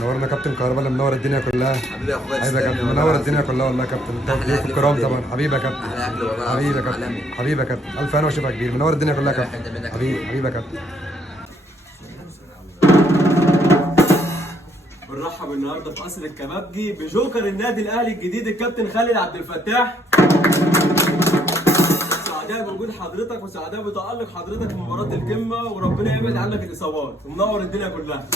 منورنا كابتن كهربا اللي منور الدنيا كلها. حبيبي يا اخويا، حبيبي يا كابتن، منور الدنيا كلها والله يا كابتن. ضيوف الكرام طبعا. حبيبي يا كابتن. احلى اكل والله. حبيبي يا كابتن. حبيبي يا كابتن، الف هنا وشفا كبير، منور الدنيا كلها يا كابتن. حبيبي حبيبي يا كابتن. بنرحب النهارده في قصر الكبابجي بجوكر النادي الاهلي الجديد الكابتن خالد عبد الفتاح. سعداء بوجود حضرتك وسعداء بتألق حضرتك في مباراة القمة، وربنا يبعد عنك الإصابات ومنور الدنيا كلها.